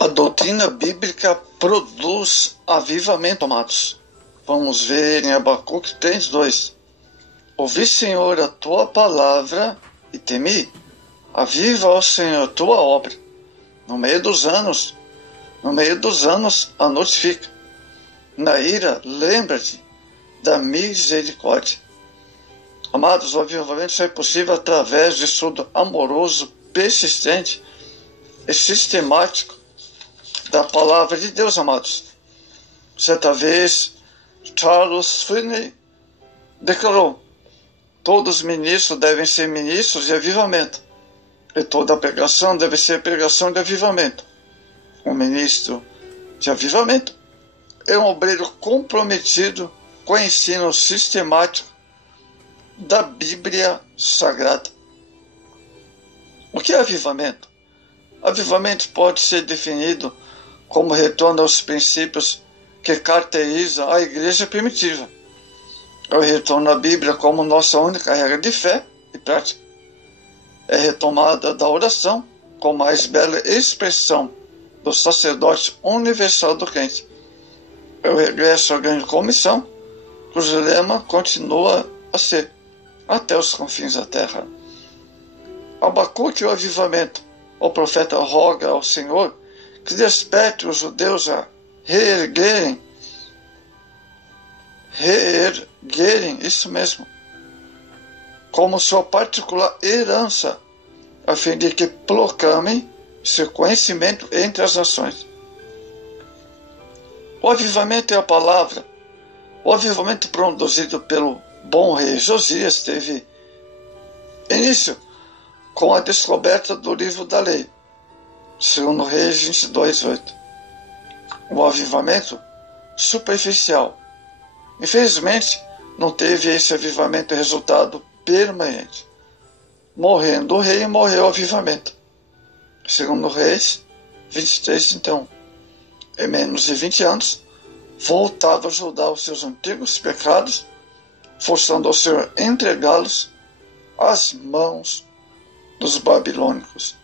A doutrina bíblica produz avivamento, amados. Vamos ver em Abacuque 3:2. Ouvi, Senhor, a tua palavra e temi. Aviva, ó Senhor, a tua obra. No meio dos anos a notifica. Na ira, lembra-te da misericórdia. Amados, o avivamento só é possível através de estudo amoroso, persistente e sistemático da palavra de Deus, amados. Certa vez, Charles Finney declarou: todos os ministros devem ser ministros de avivamento, e toda pregação deve ser pregação de avivamento. Um ministro de avivamento é um obreiro comprometido com o ensino sistemático da Bíblia Sagrada. O que é avivamento? Avivamento pode ser definido como retorno aos princípios que caracterizam a igreja primitiva. É o retorno à Bíblia como nossa única regra de fé e prática. É retomada da oração como a mais bela expressão do sacerdote universal do crente. É o regresso à grande comissão, cujo lema continua a ser até os confins da terra. Abacuque, o avivamento. O profeta roga ao Senhor que desperte os judeus a reerguerem, isso mesmo, como sua particular herança, a fim de que proclamem seu conhecimento entre as nações. O avivamento é a palavra. O avivamento produzido pelo bom rei Josias teve início com a descoberta do livro da lei, segundo Reis 22:8. O avivamento superficial. Infelizmente, não teve esse avivamento resultado permanente. Morrendo o rei, morreu o avivamento. Segundo Reis 23, então, em menos de 20 anos, voltava a Judá aos seus antigos pecados, forçando o Senhor a entregá-los às mãos dos babilônicos.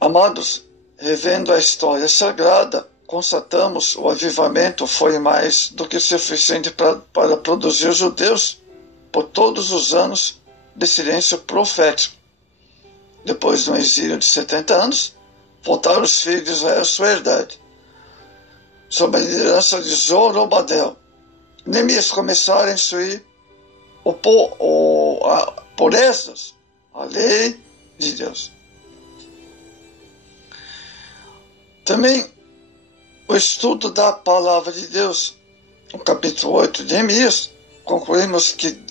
Amados, revendo a história sagrada, constatamos o avivamento foi mais do que suficiente para produzir os judeus por todos os anos de silêncio profético. Depois de um exílio de 70 anos, voltaram os filhos de Israel à sua herdade. Sob a liderança de Zorobabel, Neemias começaram a instruir por Esdras a lei de Deus. Também o estudo da palavra de Deus, no capítulo 8 de Neemias, concluímos que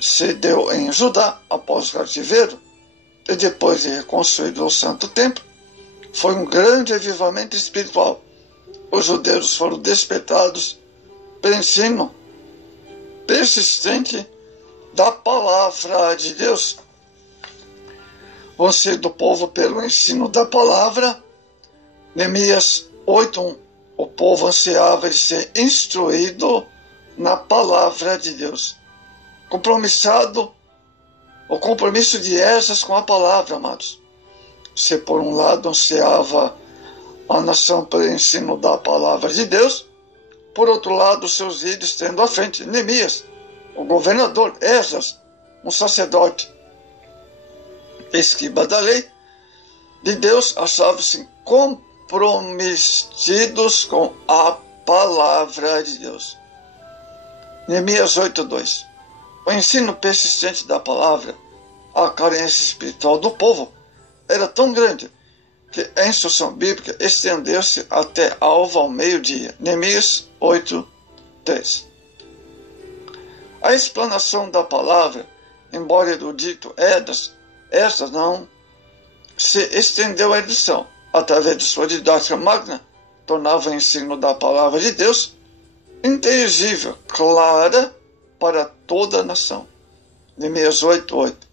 se deu em Judá após o cativeiro e depois de reconstruído o Santo Templo. Foi um grande avivamento espiritual. Os judeus foram despertados pelo ensino persistente da palavra de Deus. Vão ser do povo pelo ensino da palavra. Neemias 8:1. O povo ansiava de ser instruído na palavra de Deus. O compromisso de Esdras com a palavra, amados. Se por um lado ansiava a nação pelo ensino da palavra de Deus, por outro lado, seus líderes tendo à frente Neemias, o governador, Esdras, um sacerdote, escriba da lei de Deus, achavam-se comprometidos com a palavra de Deus. Neemias 8:2. O ensino persistente da palavra, a carência espiritual do povo, era tão grande que a instrução bíblica estendeu-se até alva ao meio-dia. Neemias 8:3. A explanação da palavra, embora erudito Esdras não se estendeu à erudição. Através de sua didática magna, tornava o ensino da palavra de Deus inteligível, clara para toda a nação. Neemias 8:8.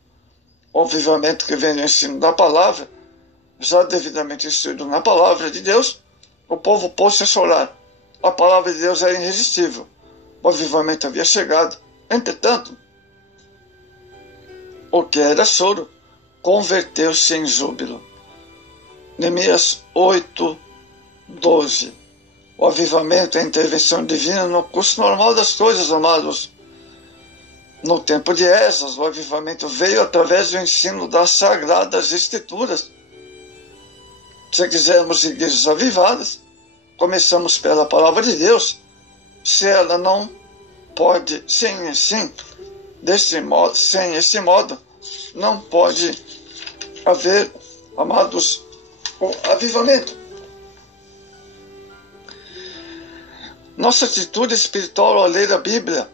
O avivamento que vem do ensino da palavra, já devidamente instruído na palavra de Deus, o povo pôs-se a chorar. A palavra de Deus era irresistível. O avivamento havia chegado. Entretanto, o que era choro converteu-se em júbilo. Neemias 8:12. O avivamento é a intervenção divina no curso normal das coisas, amados. No tempo de Esdras, o avivamento veio através do ensino das Sagradas Escrituras. Se quisermos igrejas avivadas, começamos pela palavra de Deus. Se ela não pode, sem esse modo, não pode haver, amados, o avivamento. Nossa atitude espiritual ao ler a Bíblia.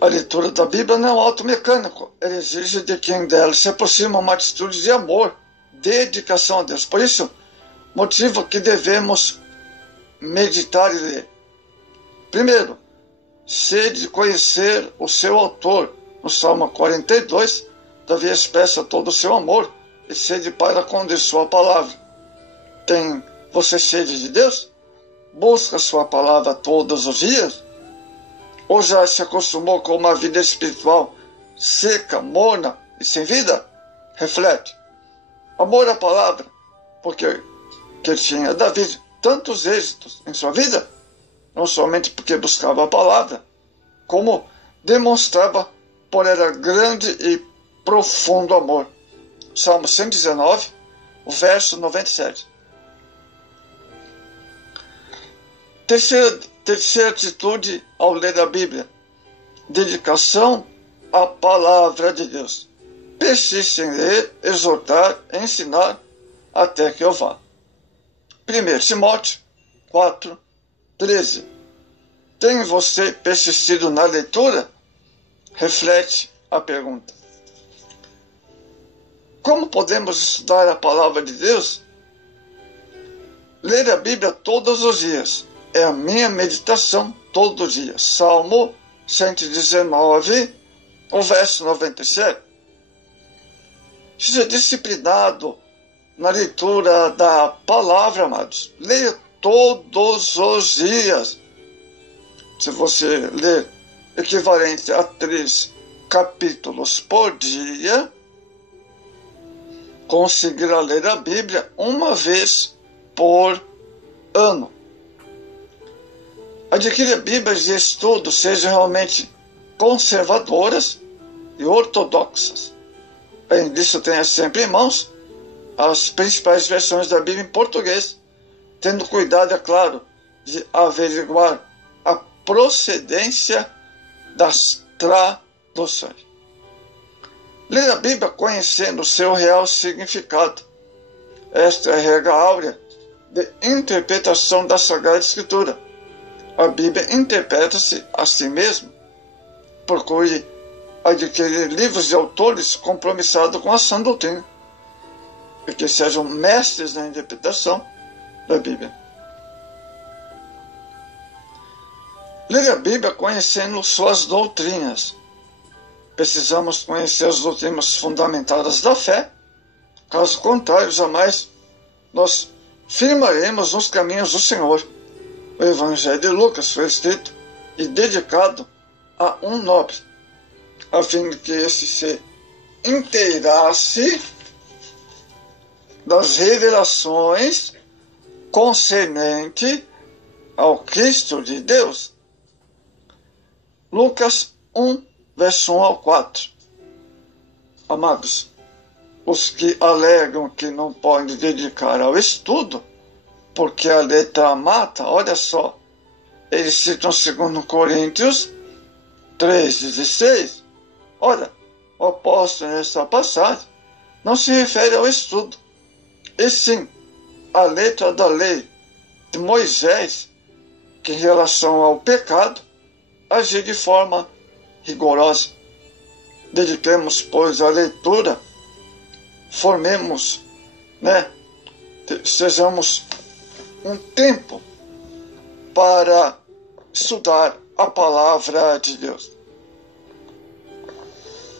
A leitura da Bíblia não é um ato mecânico. Ela exige de quem dela se aproxima uma atitude de amor, dedicação a Deus. Por isso, motivo que devemos meditar e ler. Primeiro, sede de conhecer o seu autor. No Salmo 42, Davi expressa todo o seu amor e sede para com Deus, sua palavra. Tem você sede de Deus? Busca sua palavra todos os dias? Ou já se acostumou com uma vida espiritual seca, morna e sem vida? Reflete. Amor à palavra, porque que tinha Davi tantos êxitos em sua vida, não somente porque buscava a palavra, como demonstrava por era grande e profundo amor. Salmo 119, o verso 97. Terceira atitude ao ler a Bíblia: dedicação à palavra de Deus. Persiste em ler, exortar, ensinar, até que eu vá. 1 Timóteo 4:13. Tem você persistido na leitura? Reflete a pergunta. Como podemos estudar a palavra de Deus? Ler a Bíblia todos os dias. É a minha meditação todo dia. Salmo 119, o verso 97. Seja disciplinado na leitura da palavra, amados. Leia todos os dias. Se você ler equivalente a 3 capítulos por dia, conseguirá ler a Bíblia uma vez por ano. Adquira Bíblias de estudo, sejam realmente conservadoras e ortodoxas. Além disso, tenha sempre em mãos as principais versões da Bíblia em português, tendo cuidado, é claro, de averiguar a procedência das traduções. Ler a Bíblia conhecendo o seu real significado. Esta é a regra áurea de interpretação da Sagrada Escritura. A Bíblia interpreta-se a si mesma. Procure adquirir livros de autores compromissados com a sã doutrina e que sejam mestres na interpretação da Bíblia. Leia a Bíblia conhecendo suas doutrinas. Precisamos conhecer as doutrinas fundamentadas da fé. Caso contrário, jamais nós firmaremos nos caminhos do Senhor. O Evangelho de Lucas foi escrito e dedicado a um nobre, a fim de que esse se inteirasse das revelações concernente ao Cristo de Deus. Lucas 1, verso 1 ao 4. Amados, os que alegam que não podem dedicar ao estudo, porque a letra mata, olha só, eles citam 2 Coríntios 3,16. Olha, o apóstolo nessa passagem não se refere ao estudo, e sim à letra da lei de Moisés, que em relação ao pecado, agir de forma rigorosa. Dediquemos, pois, a leitura, formemos, sejamos um tempo para estudar a palavra de Deus.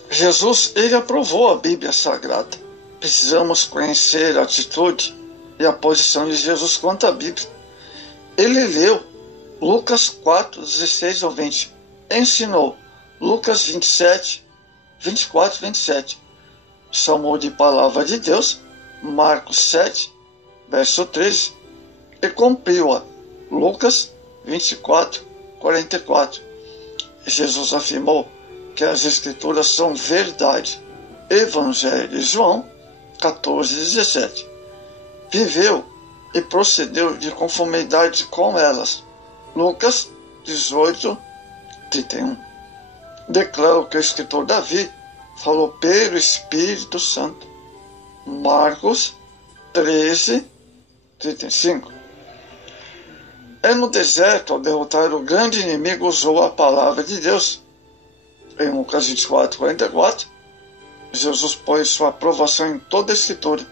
Jesus, ele aprovou a Bíblia Sagrada. Precisamos conhecer a atitude e a posição de Jesus quanto à Bíblia. Ele leu Lucas 4:16 ao 20. Ensinou Lucas 27, 24 e 27. chamou de palavra de Deus, Marcos 7, verso 13, e cumpriu-a, Lucas 24, 44. Jesus afirmou que as Escrituras são verdade, Evangelho de João 14, 17. Viveu e procedeu de conformidade com elas, Lucas 18, 31. Declaro que o escritor Davi falou pelo Espírito Santo, Marcos 13, 35. É no deserto, ao derrotar o grande inimigo, usou a palavra de Deus. Em Lucas 24, 44, Jesus pôs sua aprovação em toda a Escritura.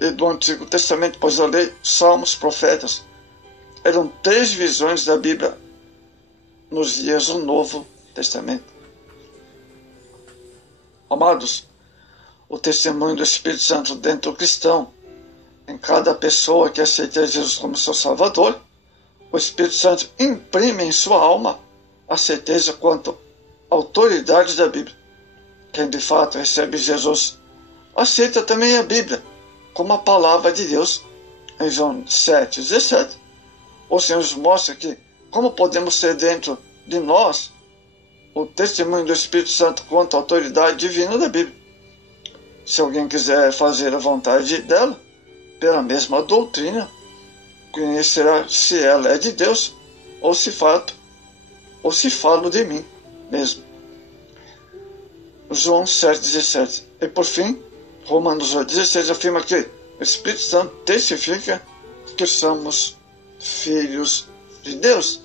E do Antigo Testamento, pois a lei, Salmos, Profetas, eram 3 visões da Bíblia nos dias do Novo Testamento. Amados, o testemunho do Espírito Santo dentro do cristão, em cada pessoa que aceita Jesus como seu Salvador, o Espírito Santo imprime em sua alma a certeza quanto à autoridade da Bíblia. Quem de fato recebe Jesus, aceita também a Bíblia como a palavra de Deus. Em João 7, 17, o Senhor nos mostra que, como podemos ser dentro de nós, o testemunho do Espírito Santo quanto à autoridade divina da Bíblia. Se alguém quiser fazer a vontade dela, pela mesma doutrina, conhecerá se ela é de Deus, ou se falo de mim mesmo. João 7,17. E por fim, Romanos 8,16 afirma que o Espírito Santo testifica que somos filhos de Deus.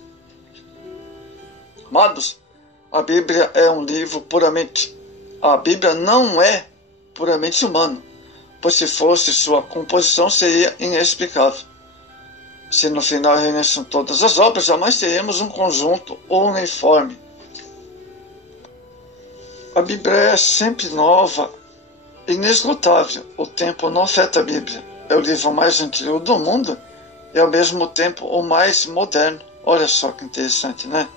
Amados, a Bíblia não é puramente humana, pois se fosse, sua composição seria inexplicável. Se no final reunissem todas as obras, jamais teríamos um conjunto uniforme. A Bíblia é sempre nova, inesgotável. O tempo não afeta a Bíblia. É o livro mais antigo do mundo e ao mesmo tempo o mais moderno. Olha só que interessante, né?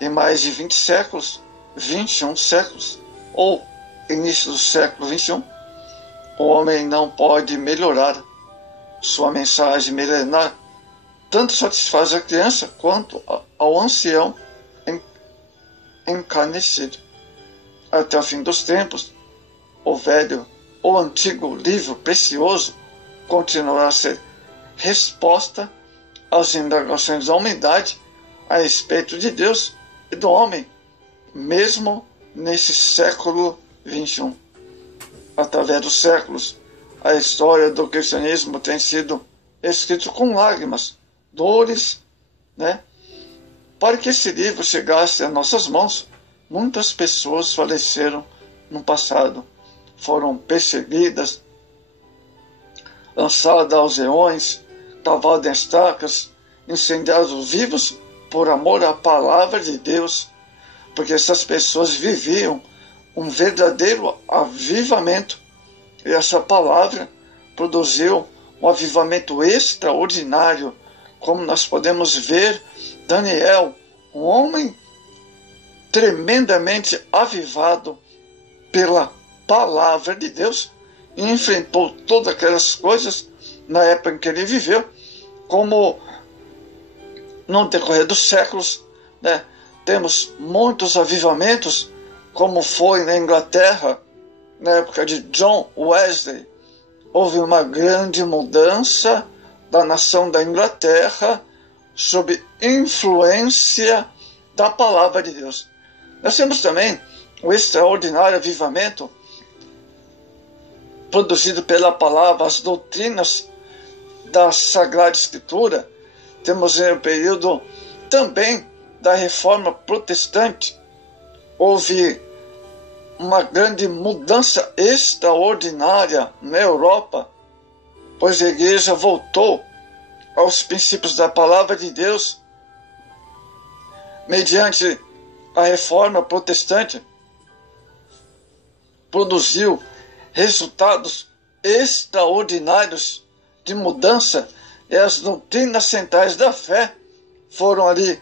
Em mais de 20 séculos, 21 séculos, ou início do século 21, o homem não pode melhorar. Sua mensagem milenar tanto satisfaz a criança quanto ao ancião encarnecido. Até o fim dos tempos, o antigo livro precioso continuará a ser resposta às indagações da humanidade a respeito de Deus e do homem, mesmo nesse século XXI. Através dos séculos, a história do cristianismo tem sido escrita com lágrimas, dores, Para que esse livro chegasse às nossas mãos, muitas pessoas faleceram no passado, foram perseguidas, lançadas aos leões, cavadas em estacas, incendiados vivos por amor à palavra de Deus, porque essas pessoas viviam um verdadeiro avivamento, e essa palavra produziu um avivamento extraordinário, como nós podemos ver Daniel, um homem tremendamente avivado pela palavra de Deus, e enfrentou todas aquelas coisas na época em que ele viveu, como no decorrer dos séculos, temos muitos avivamentos, como foi na Inglaterra, na época de John Wesley. Houve uma grande mudança da nação da Inglaterra sob influência da palavra de Deus. Nós temos também o extraordinário avivamento produzido pela palavra, as doutrinas da Sagrada Escritura. Temos o período também da Reforma Protestante. Houve uma grande mudança extraordinária na Europa, pois a igreja voltou aos princípios da palavra de Deus. Mediante a Reforma Protestante, produziu resultados extraordinários de mudança, e as doutrinas centrais da fé foram ali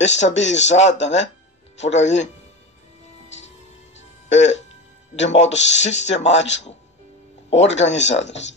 estabilizadas, foram ali de modo sistemático, organizadas.